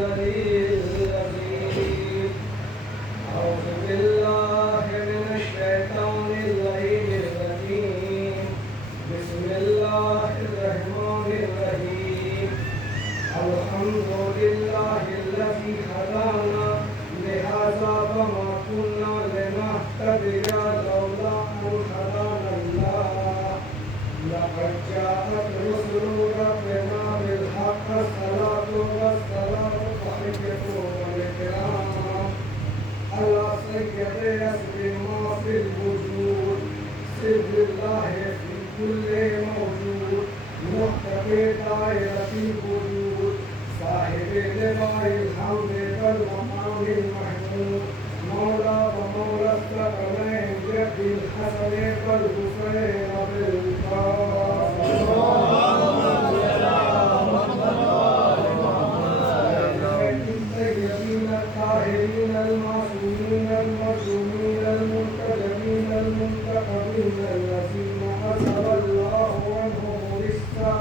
العلي العظيم أعوذ بالله من الشيطان اللعين الرجيم بسم الله الرحمن الرحيم الحمد لله الذي هدانا لهذا وما كنا لنهتدي لولا أن هدانا الله لقد جاءت رسل ربنا بالحق الصلاة والسلام عليكم والإكرام على سيد يسر ما في الوجود سر الله في كل موجود محتوي دائرة الوجود صاحب لواء الحمد والمقام المحمود مولى ومولى الثقلين جد الحسن والحسين الطيبين الطاهرين المعصومين المرجومين المنتجبين المنتقبين الذين أسأل الله عنهم رزقا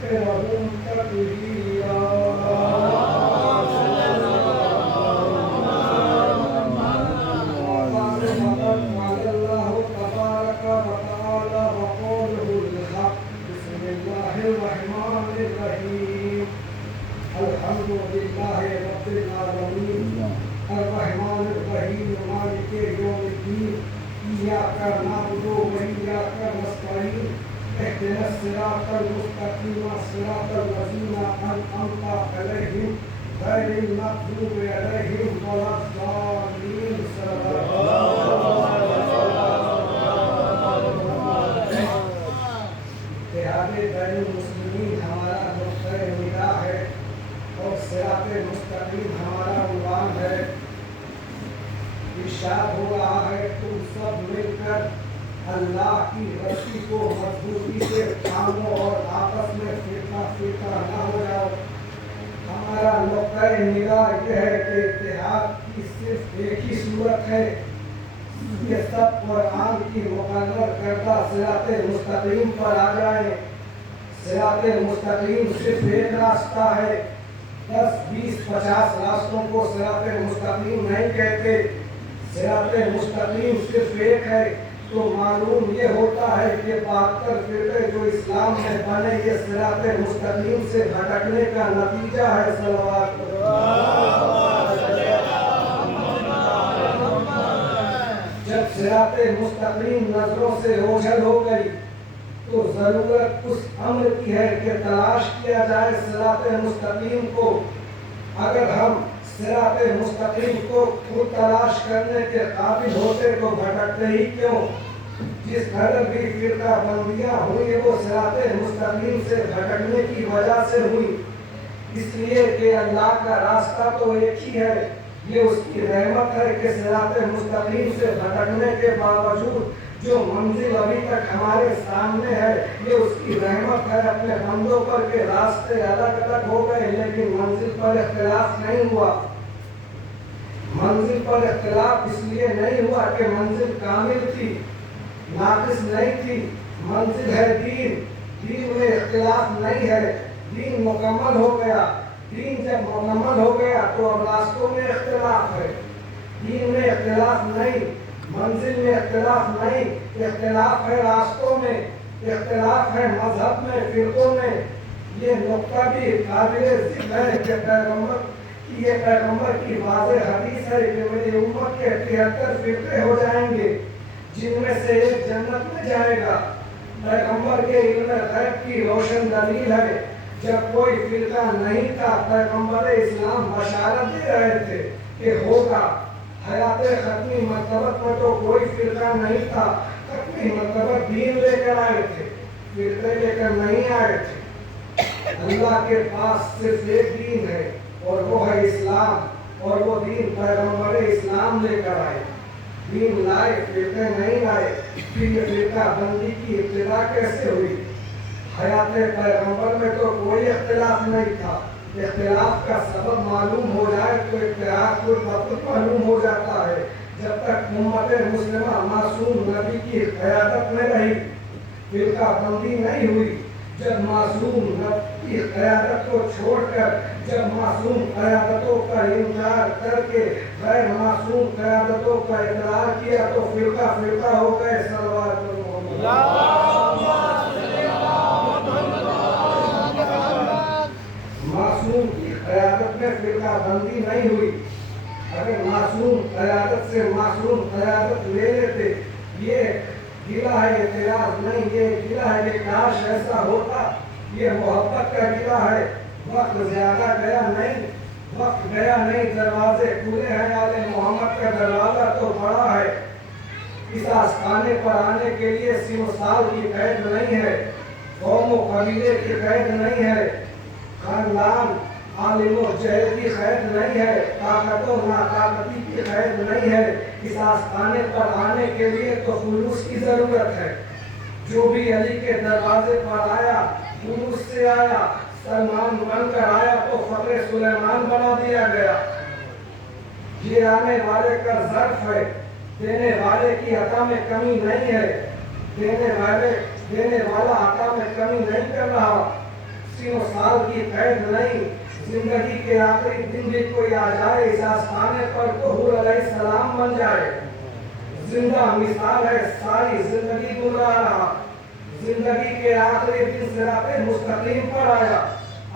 خيرهم تقديرا الحمد لله رب العالمين الرحمن الرحيم مالك يوم الدين إياك نعبد وإياك نستعين اهدنا الصراط المستقيم صراط الذين أنعمت عليهم غير المغضوب عليهم ولا الضالين بین المسلمین ہمارا نقطۂ نگاہ ہے اور صراط مستقیم ہمارا عنوان ہے. ارشاد ہو رہا ہے تم سب مل کر اللہ کی رسی کو مضبوطی سے تھامو اور آپس میں فرقہ فرقہ نہ ہو جاؤ. ہمارا نقطۂ نگاہ یہ ہے کہ اتحاد کی صرف ایک ہی صورت ہے. یہ سب قرآن کی مقرر کردہ صراط مستقیم پر آ جائیں. صراط مستقیم صرف ایک راستہ ہے. 10 20 50 راستوں کو صراط مستقیم نہیں کہتے. صراط مستقیم صرف ایک ہے. تو معلوم یہ ہوتا ہے کہ 72 فرقے جو اسلام میں بنے یہ صراط مستقیم سے بھٹکنے کا نتیجہ ہے. صلوات جب صراط مستقیم نظروں سے اوجھل ہو گئی تو ضرورت اس امر کی ہے کہ تلاش کیا جائے صراط مستقیم کو. اگر ہم صراط مستقیم کو خود تلاش کرنے کے قابل ہوتے تو بھٹکتے ہی کیوں؟ جس گھر بھی فرقہ بندیاں ہوئی وہ صراط مستقیم سے بھٹکنے کی وجہ سے ہوئی. اس لیے کہ اللہ کا راستہ تو ایک ہی ہے. یہ اس کی رحمت ہے کہ صراط مستقیم سے بھٹکنے کے باوجود جو منزل ابھی تک ہمارے سامنے ہے یہ اس کی رحمت ہے اپنے بندوں پر کہ راستے الگ الگ ہو گئے لیکن منزل پر اختلاف نہیں ہوا. منزل پر اختلاف اس لیے نہیں ہوا کہ منزل کامل تھی، ناقص نہیں تھی. منزل ہے دین، دین میں اختلاف نہیں ہے. دین مکمل ہو گیا. دین جب مکمل ہو گیا تو اب راستوں میں اختلاف ہے. دین میں اختلاف نہیں، منزل میں اختلاف نہیں. اختلاف ہے راستوں میں، اختلاف ہے مذہب میں، فرقوں میں. یہ نقطہ بھی قابل ذکر ہے کہ پیغمبر کی واضح حدیث ہے کہ میری امت کے 73 فرقے ہو جائیں گے جن میں سے ایک جنت میں جائے گا. پیغمبر کے علم غیب کی روشن دلیل ہے. جب کوئی فرقہ نہیں تھا پیغمبر اسلام بشارت دے رہے تھے کہ ہوگا. حیات ختمی مرتبت میں تو کوئی فرقہ نہیں تھا. ختمی مرتبت دین لے کر آئے تھے، فرقے لے کر نہیں آئے تھے. اللہ کے پاس صرف ایک دین ہے اور وہ ہے اسلام. اور وہ دین پیغمبر اسلام لے کر آئے. دین لائے، فرقے نہیں لائے. پھر یہ فرقہ بندی کی ابتدا کیسے ہوئی؟ حیات پیغمبر میں تو کوئی اختلاف نہیں تھا. اختلاف کا سبب معلوم ہو جائے تو اتحاد کو وقت معلوم ہو جاتا ہے. جب تک امت مسلمہ معصوم نبی کی قیادت میں رہی فرقہ بندی نہیں ہوئی. جب معصوم की क़यादत को छोड़कर जब मासूम क़यादतों का इनकार करके गैर मासूम क़यादतों का इकरार किया तो फिरका फिरका हो गए। सल्लल्लाहु अलैहि वसल्लम। मासूम की क़यादत में फिरका बंदी नहीं हुई। अगर मासूम क़यादत से मासूम क़यादत ले लेते, ये गिला है, एतराज़ नहीं, ये गिला है कि काश ऐसा होता, ये मोहब्बत का गिला है। वक्त ज़्यादा गया नहीं, वक्त गया नहीं, दरवाजे खुले हैं। आले मोहम्मद का दरवाज़ा तो बड़ा है। इस आस्थाने पर आने के लिए सिनो साल की कैद नहीं है, कौम कबीले की कैद नहीं है, खानदान आलिम और जहल की कैद नहीं है, ताकत और नाताकती की कैद नहीं है। इस आस्थाने पर आने के लिए तो खुलूस की जरूरत है। जो भी अली के दरवाजे पर आया, खुलूस से आया, सलमान बनकर आया तो फतेह सुलेमान बना दिया गया। ये आने वाले का ज़र्फ है, देने वाले की अता में कमी नहीं है। देने वाला अता में कमी नहीं कर रहा। सिनो साल की कैद नहीं, जिंदगी के आखिरी दिन भी कोई आ जाए इस आस्थाने पर तो हुर अलैहिस्सलाम बन जाए। जिंदा मिसाल है, सारी जिंदगी गुजरा रहा, जिंदगी के आखिरी दिन सिराते मुस्तकीम पर आया,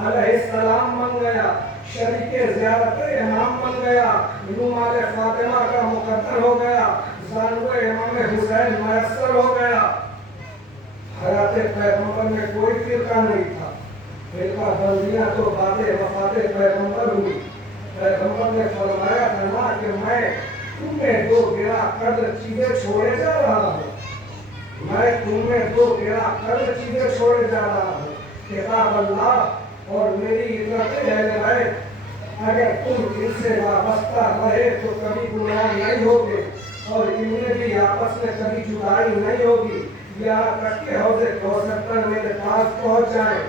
अलैहिस्सलाम बन गया, शरीके ज़ियारत इमाम बन गया, रुमाल फातिमा का मुकद्दर हो गया, ज़ानुए इमाम हुसैन मयस्सर हो गया। हयाते पैगंबर में कोई फिरका नहीं था, फिरका बंदियां तो बातें वफाते पैगंबर हुई। पैगंबर ने फरमाया था ना कि मैं तुम्हें दो गिरा कद्र चीजें छोड़े जा रहा हूँ, मैं तुम्हें दो गिरा कद्र चीजें छोड़े जा रहा हूँ, किताब अल्लाह और मेरी इज़्ज़त अहले बैत। अगर तुम इनसे वाबस्ता रहे तो कभी गुमराह नहीं होगे और इनमें भी आपस में कभी जुदाई नहीं होगी। यहाँ तक के हौज़े कौसर पर मेरे पास पहुँच जाए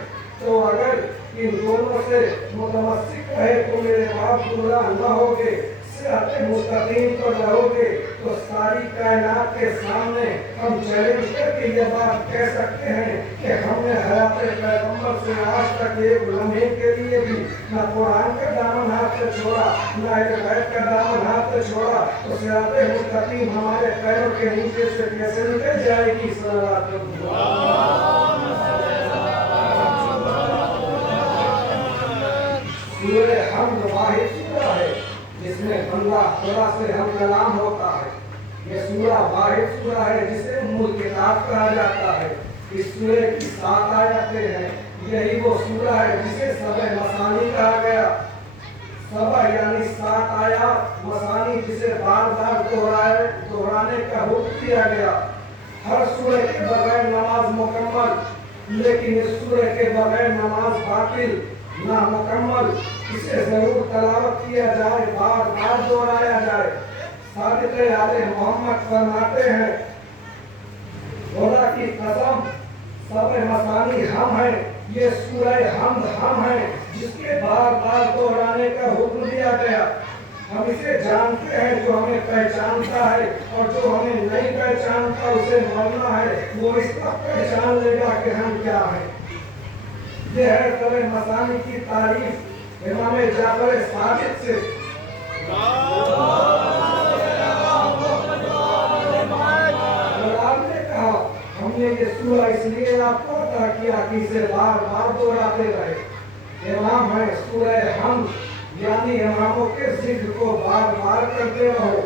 तो अगर इन दोनों से मुतमस्सिक रहे तो मेरे बाप गुमराह न होगे, सिराते मुस्तकीम पर रहोगे। तो सारी कायनात के सामने हम चैलेंज करके ये बात कह सकते हैं कि हमने हयाते पैगंबर से आज तक एक लम्हे के लिए भी न कुरान का दामन हाथ से छोड़ा, न अहले बैत का दामन हाथ से छोड़ा। तो सिराते मुस्तकीम हमारे पैरों के नीचे से कैसे निकल जाएगी। सूरह हम्द वाहिद सूरा है जिसमें बंदा खुदा से हम कलाम होता है। ये सूरा वाहिद सूरा है जिसे उम्मुल किताब कहा जाता है। इस सूरे की 7 आयतें हैं। यही वो सूरा है जिसे सबे मसानी कहा गया। सबा यानी 7 आयत, मसानी जिसे बार बार दोहराने का हुक्म दिया गया। हर सूरे के बगैर नमाज मुकम्मल, लेकिन इस सूरे के बगैर नमाज बातिल ना मुकम्मल। इसे जरूर तलावत किया जाए, बार बार दोहराया जाए। सादिक़े आले मोहम्मद फरमाते हैं, खुदा की कसम सबे मसानी हम हैं, ये सूरह हम्द हम हैं जिसके बार बार दोहराने का हुक्म दिया गया। हम इसे जानते हैं, जो हमें पहचानता है और जो हमें नहीं पहचानता उसे मरना है, वो इस वक्त पहचान लेगा कि हम क्या हैं। यह है सबे मसानी की तारीफ इमाम जाफर सादिक से। आपने कहा हमने ये सूरा इसलिए आपको अता किया कि इसे बार बार दोहराते रहे। इमाम है सूरह हम्द, यानी इमामों के जिक्र को बार बार करते रहो,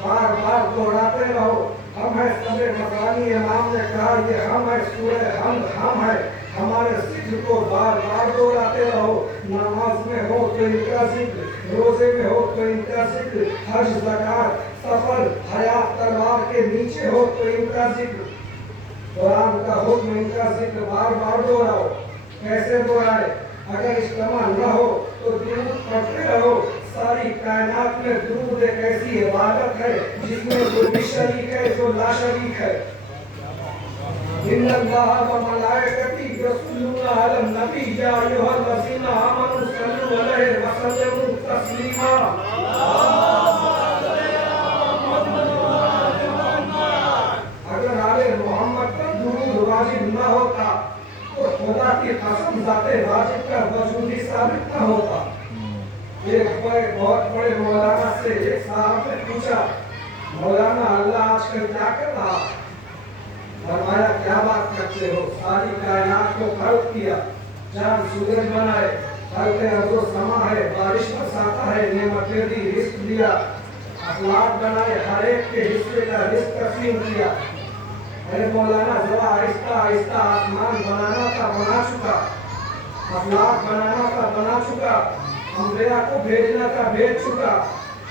बार बार दोहराते रहो। हम है सबे मसानी, इमाम ने कहा ये हम है सूरह हम्द हम है, हमारे जिक्र को बार बार दोहराते रहो। नमाज में हो तो इनका जिक्र, रोजे में हो तो इनका जिक्र, हज ज़कात सफर हयात तलवार के नीचे हो तो इनका जिक्र, कुरान का हुक्म इनका जिक्र बार बार दोहराओ। कैसे दोहराए? अगर इज्तिमा न हो तो दुरूद पढ़ते रहो। सारी कायनात में दुरूद एक ऐसी इबादत है जिसमें जो भी शरीक है जो ला शरीक है। इन्नल्लाह व मलाइकती यसल्लूना अलन नबी या अय्युहल्लज़ीना आमनू सल्लू अलैहि व सल्लिमू तस्लीमा। अगर आले मोहम्मद पर दुरूद वाजिब न होता तो खुदा की कसम ज़ाते वाजिब कितना होता। एक बहुत बड़े मौलाना से एक साहब ने पूछा, मौलाना अल्लाह आजकल क्या कर रहा? फरमाया क्या बात करते हो, सारी कायनात को खल्क किया, चांद सूरज बनाए, खल्क अर्ज़ो समा है, बारिश बरसाता है, नेमतें दी, रिस्क दिया, अखलाक बनाए, हर एक के हिस्से का रिस्क तकसीम किया। अरे मौलाना जरा आहिस्ता आहिस्ता, आसमान बनाना था बना चुका, अखलाक बनाना था बना चुका, अंबिया को भेजना था भेज चुका,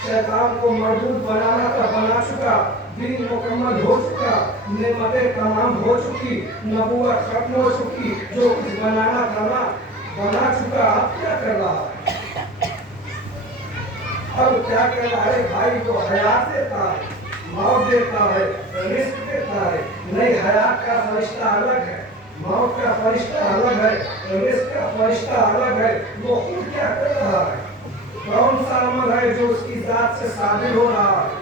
शैतान को मरदूद बनाना था बना चुका, दीन मुकम्मल हो चुका, नेमतें तमाम हो चुकी, नबूवत खत्म हो चुकी, जो कुछ बनाना था ना बना चुका। अब क्या कर रहा है? अब क्या कर रहा है? भाई को हयात देता है, मौत देता है, रिस्क देता है। नहीं, हयात का फरिश्ता अलग है, मौत का फरिश्ता अलग है, रिस्क का फरिश्ता अलग है। वो खुद क्या कर रहा है? कौन सा अमल है जो उसकी जात से साबित हो रहा है?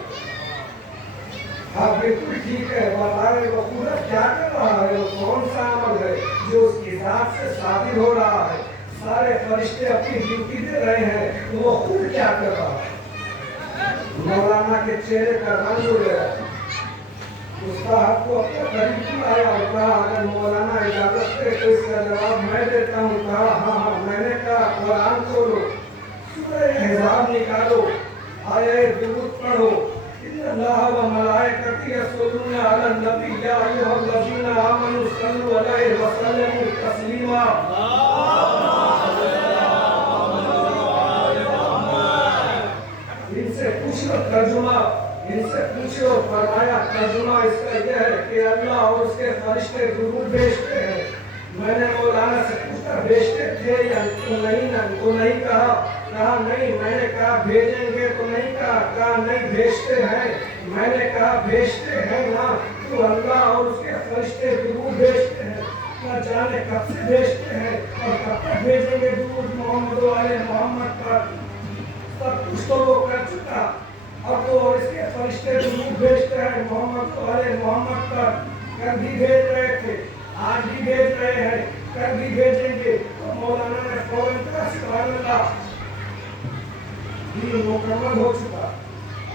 हाँ बिल्कुल ठीक है, बताए वो पूरा क्या कर रहा है? वो कौन सा अमल है जो उसकी जात से साबित हो रहा है? सारे फरिश्ते अपनी ड्यूटी दे रहे हैं, तो वो खुद क्या कर रहा है? मौलाना के चेहरे का रंग उड़ गया। उस्ताद को अपने करीब बुलाया और कहा, अगर मौलाना इजाजत दे तो इसका जवाब मैं देता हूँ। कहा हाँ, मैंने कहा कुरान खोलो, सूरह अहज़ाब निकालो, आये दुरूद पढ़ो, इन्नल्लाह व मलाइकतिही यसल्लूना अलन नबी या अय्युहल्लज़ीना आमनू सल्लू अलैहि व सल्लिमू तस्लीमा। इनसे पूछो तर्जुमा, इनसे पूछो। फरमाया तर्जुमा इसका यह है कि अल्लाह और उसके फरिश्ते दुरूद भेजते हैं। मैंने मौलाना से पूछा भेजते थे या तो नहीं ना, तो नहीं कहा। कहा नहीं, मैंने कहा भेजेंगे तो नहीं कहा। कहा नहीं भेजते हैं, मैंने कहा भेजते हैं ना। तो अल्लाह और उसके फरिश्ते दुरूद भेजते हैं, न जाने कब से भेजते हैं और कब तक भेजेंगे दुरूद मोहम्मद वाले मोहम्मद पर। सब कुछ तो वो कर चुका, अब तो और इसके फरिश्ते दुरूद भेजते हैं मोहम्मद वाले मोहम्मद पर। कल भी भेज रहे थे, आज भी भेज रहे हैं, कल भी भेजेंगे। तो मौलाना ने फौरन कहा सुभान अल्लाह, दीन मुकम्मल हो चुका,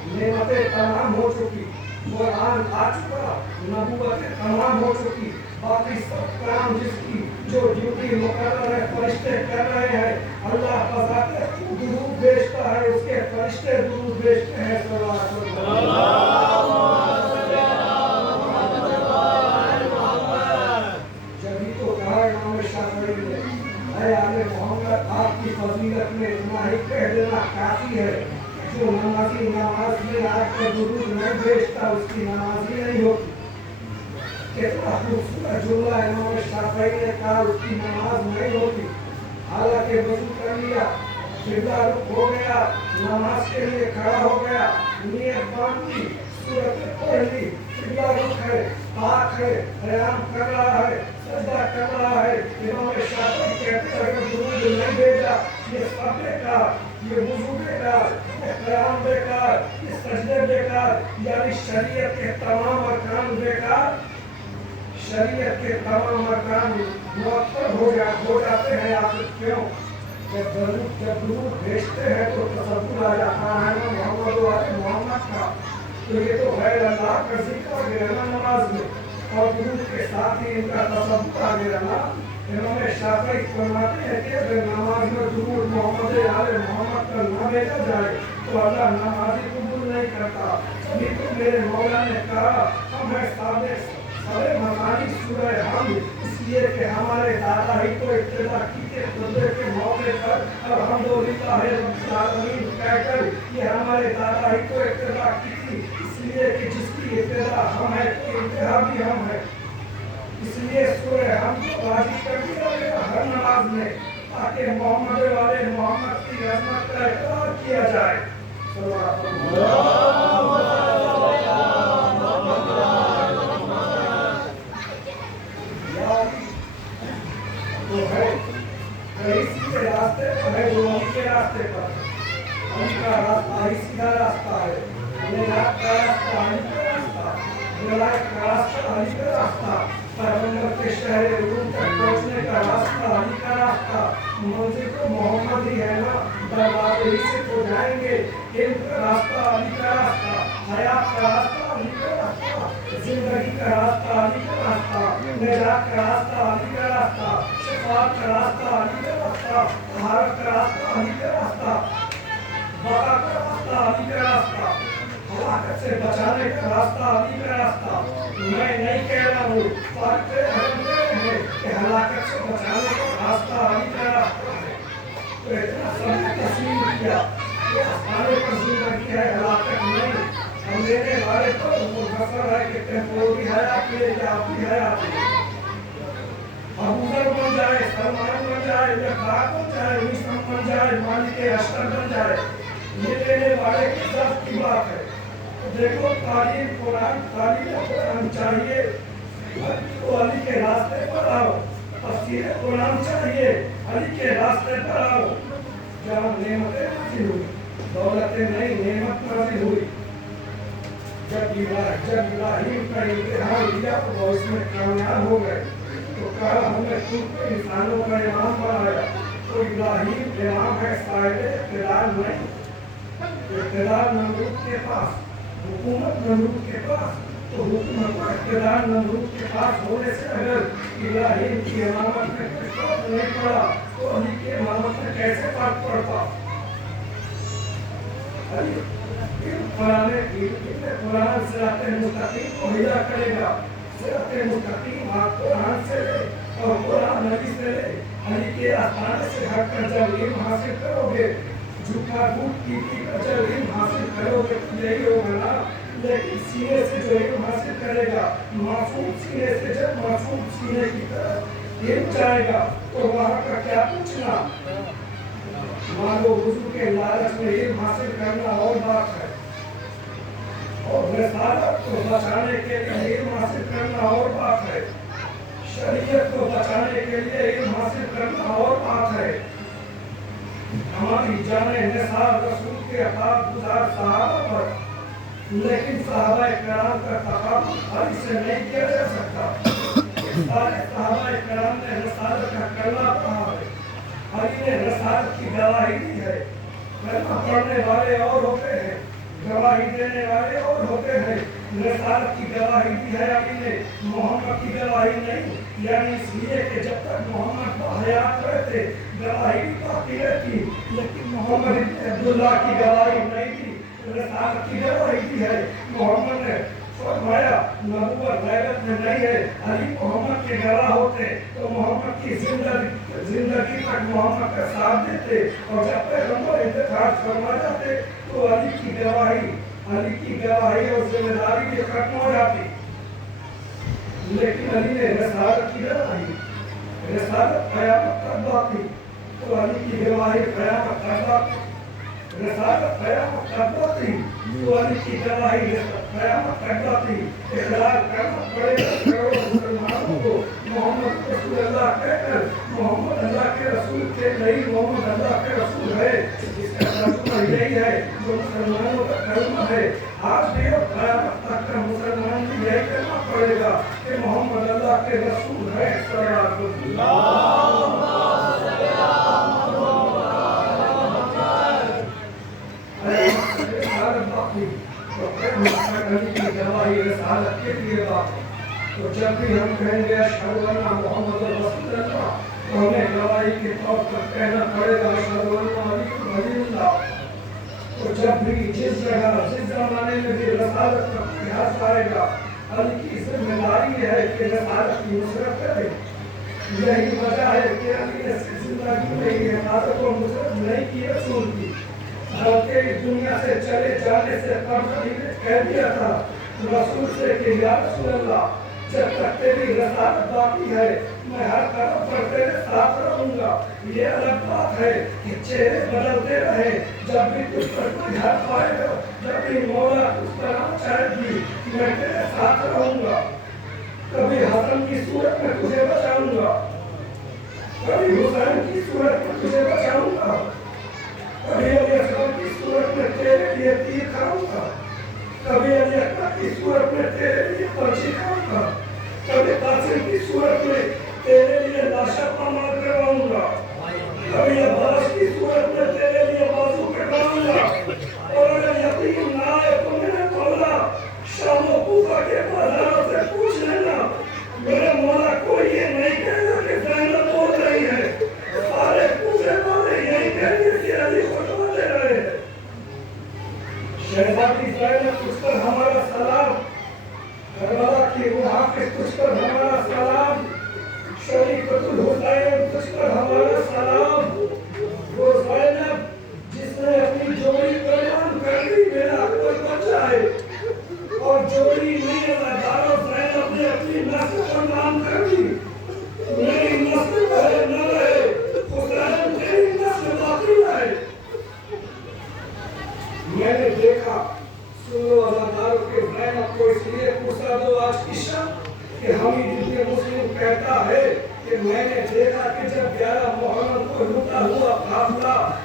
नेमतें तमाम हो चुकी, कुरान आ चुका, नबूवतें तमाम हो चुकी, बाकी सब काम जिसकी जो ड्यूटी मुकर्रर है फरिश्ते कर रहे हैं। अल्लाह बजाते दुरूद भेजता है, उसके फरिश्ते दुरूद भेजते हैं। जभी तो कहा इमाम शाफी ने, ऐ आले मोहम्मद, आपकी फजीलत में इतना ही कह देना काफी है, जो नमाजी नमाज में आपका दुरूद नहीं भेजता उसकी नमाज ही नहीं होती। कितना खूबसूरत जुमला इमाम शाफी ने कहा, उसकी नमाज नहीं होती। हालांकि वजू कर लिया, किबला रुख हो गया, नमाज के लिए खड़ा हो गया, नियत बांध ली, सूरत पढ़ ली, किबला रुख है, पाक है, क़याम कर रहा है, सजदा कर रहा है। इमाम शाफी कहते हैं अगर दुरूद नहीं भेजा, ये सब बेकार, ये वजू बेकार, ये क़याम बेकार, ये सजदे बेकार, यानी शरीयत के तमाम अरकान बेकार, शरीयत के तमाम अरकान मुअत्तल हो जाते हैं। आप क्यों? जब दुरूद भेजते हैं तो तसव्वुर आ जाता है ना मोहम्मद वाले मोहम्मद का, तो ये तो है अल्लाह का जिक्र आ गया ना नमाज में, और दुरूद के साथ ही इनका तसव्वुर आ गया ना। इमाम शाफी फरमाते हैं कि अगर नमाज में दुरूद मोहम्मद आले मोहम्मद का न भेजा जाए तो अल्लाह नमाजी कबूल नहीं करता। अभी तो मेरे मौला ने कहा हम है साबिक़ अरे मकानी सूरह हम, इसलिए कि हमारे दादा ही तो इब्तिदा की थे खुदे के मौके पर, अब हम बोलता है कहकर ये हमारे दादा ही तो इब्तिदा की थी, इसलिए कि जिसकी इब्तिदा हम है तो इंतहा भी हम है। इसलिए सूरह हम को वाजिब कर दिया गया हर नमाज में, ताकि मोहम्मद वाले मोहम्मद की अज़मत का इक़रार किया जाए। तो है कहीं सीधे रास्ते पर है, जो अली के रास्ते पर, अली का रास्ता ही सीधा रास्ता है, मेरा का रास्ता अली का रास्ता, मेरा का रास्ता अली का रास्ता। पैगंबर के शहर रूम तक पहुंचने का रास्ता अली का रास्ता, मंजिल तो मोहम्मद ही है ना, दरवाजे ही से तो जाएंगे। इल्म का रास्ता अली का रास्ता, हयात का रास्ता अली का रास्ता, जिंदगी का रास्ता अली का रास्ता, निजात का रास्ता अली का रास्ता, शिफात का रास्ता अली का रास्ता, तहारत का रास्ता अली का रास्ता, बका का रास्ता अली का रास्ता, हलाकत से बचाने का रास्ता अली का रास्ता। मैं नहीं कह रहा हूँ, कि हलाकत से बचाने का रास्ता अली का रास्ता है। तो इतना समय तस्लीम किया कि आसाने पर जिंदगी है, हलाकत नहीं। हम लेने वाले तो मुनहसर है कि टेम्पोरी हयात ले या अपनी हयात ले। अबूजर बन जाए, सलमान बन जाए, जब्बार बन जाए, मिस्र बन जाए, मालिक अशरफ बन जाए, ये लेने वाले की सब की बात है। देखो तालीम कुरान चाहिए तो अली के रास्ते पर आओ, तफसीर कुरान चाहिए अली के रास्ते पर आओ। जहाँ नेमतें नाज़िल हुई, दौलतें नहीं नेमत नाज़िल हुई। जब इब्राहिम का इम्तिहान लिया तो वो इसमें कामयाब हो गए, तो कहा हमने तुमको इंसानों का इमाम बनाया। तो इब्राहिम इमाम है, साहिब इक़्तिदार नहीं। इक़्तिदार नमरूद के पास, हुकूमत नमरूद के पास, तो हुकूमत का इक़्तिदार नमरूद के पास होने से अगर इब्राहिम की इमामत में कोई फर्क नहीं पड़ा तो अली की इमामत में कैसे फर्क पड़ता? अली कुरान सिराते मुस्तकीम को हिदा करेगा। सिराते मुस्तकीम आप कुरान से ले और कुरान नबी से ले। अली के आस्थाने से हटकर जब इल्म हासिल करोगे, झूठा झूठ की जब इल्म हासिल करोगे तो यही होगा ना। लेकिन सीने से जो इल्म हासिल करेगा, मासूम सीने से जब मासूम सीने की तरफ इल्म जाएगा तो वहाँ का क्या पूछना। मानो वुज़ू के लालच में इल्म हासिल करना और बात है, और रिसालत को बचाने के लिए इल्म हासिल करना और बात है, शरीयत को बचाने के लिए इल्म हासिल करना और बात है। हमारी जाने निसार रसूल के अताब गुजार सहाबा पर, लेकिन सहाबा किराम का तकाबुल अली से नहीं किया जा सकता। सारे सहाबा किराम ने रिसालत का कलमा पढ़ा है, अली ने रिसालत की गवाही दी है। कलमा पढ़ने वाले और होते हैं, गवाही देने वाले और होते हैं। रिसालत की गवाही दी है अली ने, मोहम्मद की गवाही नहीं। यानी इसलिए कि जब तक मोहम्मद हयात रहते गवाही भी बाकी रहती, लेकिन मोहम्मद इब्न अब्दुल्लाह की गवाही नहीं दी, रिसालत की गवाही दी है। मोहम्मद ने फरमाया नबूवत गैरत में नहीं है, अली मोहम्मद के गवाह होते तो मोहम्मद की जिंदगी तक मोहम्मद का साथ देते, और जब पैगंबर इंतकाल फरमा जाते तो अली की गवाही और जिम्मेदारी भी खत्म हो जाती। लेकिन अली ने रिसालत की गवाही, रिसालत क़यामत तक बाकी, तो अली की गवाही क़यामत तक बाकी। रिसालत क़यामत तक बाकी, तो अली की गवाही क़यामत तक बाकी। इक़रार करना पड़ेगा करोड़ों मुसलमानों को मोहम्मद रसूलुल्लाह कहकर, मोहम्मद अल्लाह के रसूल के नहीं, मोहम्मद अल्लाह के रसूल है। इसका तर्जुमा यही है जो मुसलमानों का कलमा है। आज भी और क़यामत तक का मुसलमान भी यही कहना पड़ेगा कि मोहम्मद अल्लाह के रसूल है। तो जब भी हम कहेंगे अशहदु अन्ना मुहम्मदुर रसूलुल्लाह, तो हमें गवाही के तौर पर कहना पड़ेगा अशहदु अन्ना अली वलीउल्लाह। तो जब भी जिस जगह जिस जमाने में भी रिसालत का इतिहास आएगा, अली की जिम्मेदारी है कि रिसालत की नुसरत करे। यही वजह है कि अली ने जिंदगी में हिफाजत और नुसरत नहीं की रसूल की, बल्कि इस दुनिया से चले जाने से कबल कह दिया था रसूल से कि या रसूलल्लाह, जब तक तेरी रिसालत बाकी है मैं हर कदम पर तेरे साथ रहूंगा। ये अलग बात है कि चेहरे बदलते रहे, जब भी तुझ पर कोई हाथ पाएगा, जब भी मौला तुझ पर आना चाहेगी, मैं तेरे साथ रहूंगा। कभी हसन की सूरत में तुझे बचाऊंगा, कभी हुसैन की सूरत में तुझे बचाऊंगा, कभी अली असगर की सूरत में तेरे लिए तीर खाऊंगा, कभी अली अकबर की सूरत में तेरे लिए पर्ची खाऊंगा, कभी कासिम की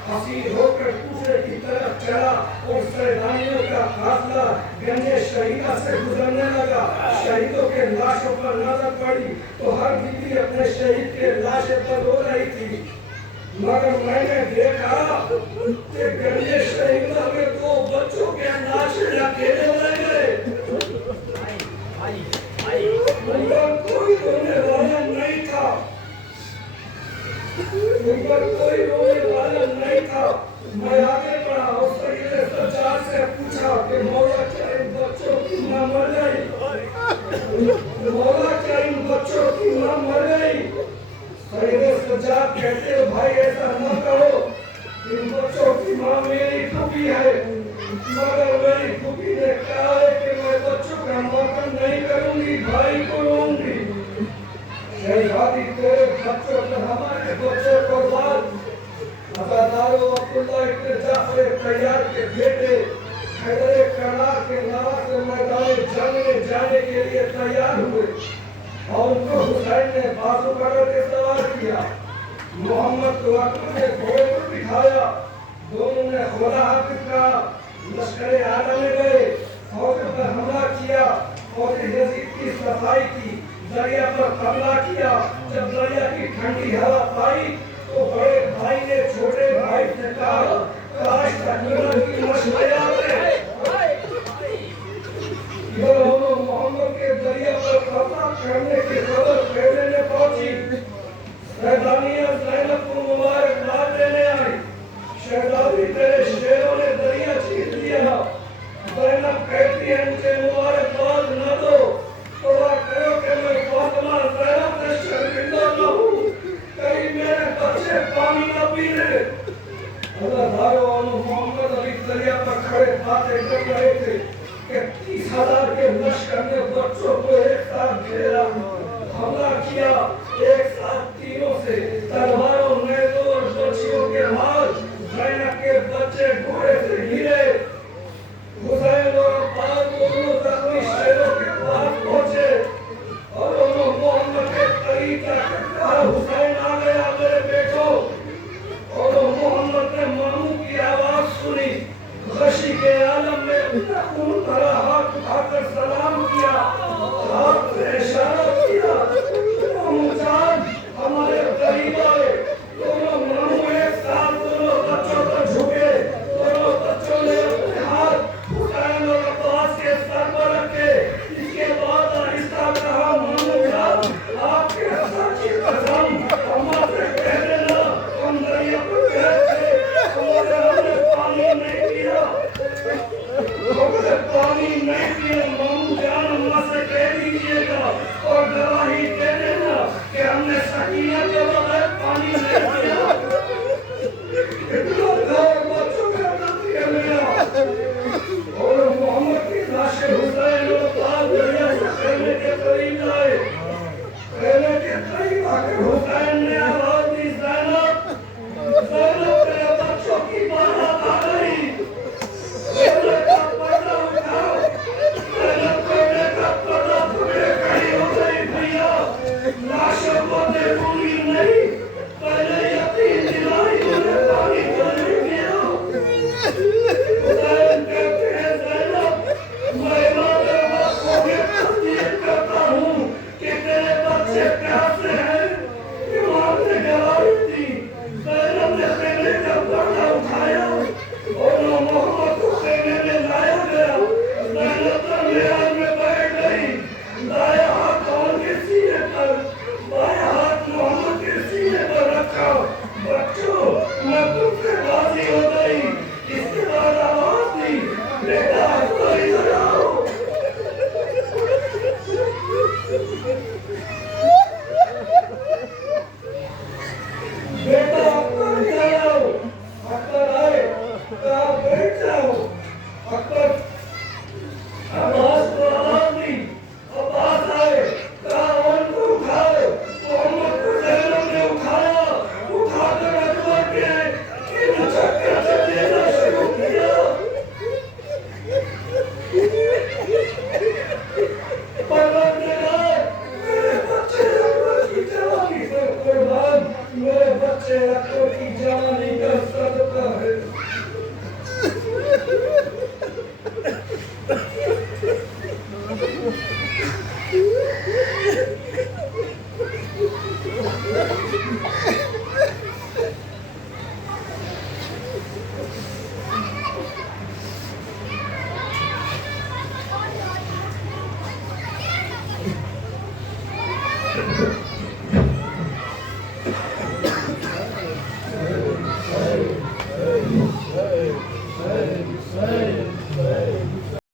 हसीर होकर दूसरे की तरफ चला और सैलानियों का काफिला गंजे शहीदा से गुजरने लगा। शहीदों के लाशों पर नजर पड़ी तो हर बीवी अपने शहीद के लाशे पर रो रही थी, मगर मैंने देखा कि गंजे शहीदों के 2 बच्चों के लाशें अकेले रह गए। उनका कोई रोने वाला नहीं था, उनका कोई रोने वाला नहीं था। मैं आगे बढ़ा और सईदे सज्जाद से पूछा कि मौला क्या इन बच्चों की मां मर गई? मौला क्या इन बच्चों की मां मर गई? सईदे सज्जाद कहते हो भाई ऐसा न कहो, इन बच्चों की मां मेरी फूफी है, मगर मेरी फूफी ने कहा है कि मैं बच्चों का मौतन नहीं करूंगी, भाई को लूंगी। शहजादी तेरे बच्चों पर हमारे बच्चों को बाद अब्दुल्लाह इब्न जाफर तैयार के बेटे हैदर करनार के नारा से मैदान जंग में जाने के लिए तैयार हुए और उनको हुसैन ने बाजू पकड़ के सवार किया। मोहम्मद को अकबर ने घोड़े पर बिठाया, दोनों ने खुदा हाफिज का लश्कर आला में गए, फौज पर हमला किया, फौज यजीद की सफाई की, दरिया पर हमला किया। जब दरिया की ठंडी हवा पाई तो बड़े भाई ने छोटे भाई से कहा काश तकबीर की मशवरे आते। मोहम्मद के दरिया पर कब्जा करने की खबर पहले ने पहुंची। शहजादियां ज़ैनब को मुबारकबाद देने आई। शहजादी तेरे शेरों ने दरिया जीत लिया। ज़ैनब कहती है मुझे मुबारकबाद न दो, थोड़ा करो कि मैं फातिमा ज़ैनब से शर्मिंदा न हूँ, कहीं मेरे बच्चे पानी न पी ले। मोहम्मद अली दरिया पर खड़े बातें कर रहे थे कि 30,000 के लश्कर ने बच्चों को एक साथ घेरा, हमला किया। एक साथ तीरों से, तलवारों, नेज़ों और बच्चियों के हाथ, ज़ैनब के बच्चे घोड़े से गिरे। हुसैन और अब्बास दोनों जख्मी शेरों के पास पहुंचे और उन्होंने मोहम्मद के करीब जाकर कहा हुसैन आ गया मेरे बेटो। और मोहम्मद ने मामू की आवाज सुनी, गशी के आलम में खून भरा हाथ उठाकर सलाम किया, हाथ से इशारा किया, मामू जान हमारे करीब आए। दोनों मामू एक साथ दोनों बच्चों पर झुके, दोनों बच्चों ने अपने हाथ हुसैन और अब्बास के सर पर रखे। इसके बाद आहिस्ता कहा मामू जान आपके सच्ची कसम हमारे कह देना हम दरिया पर गए थे, हमने पानी नहीं पिया, हमने पानी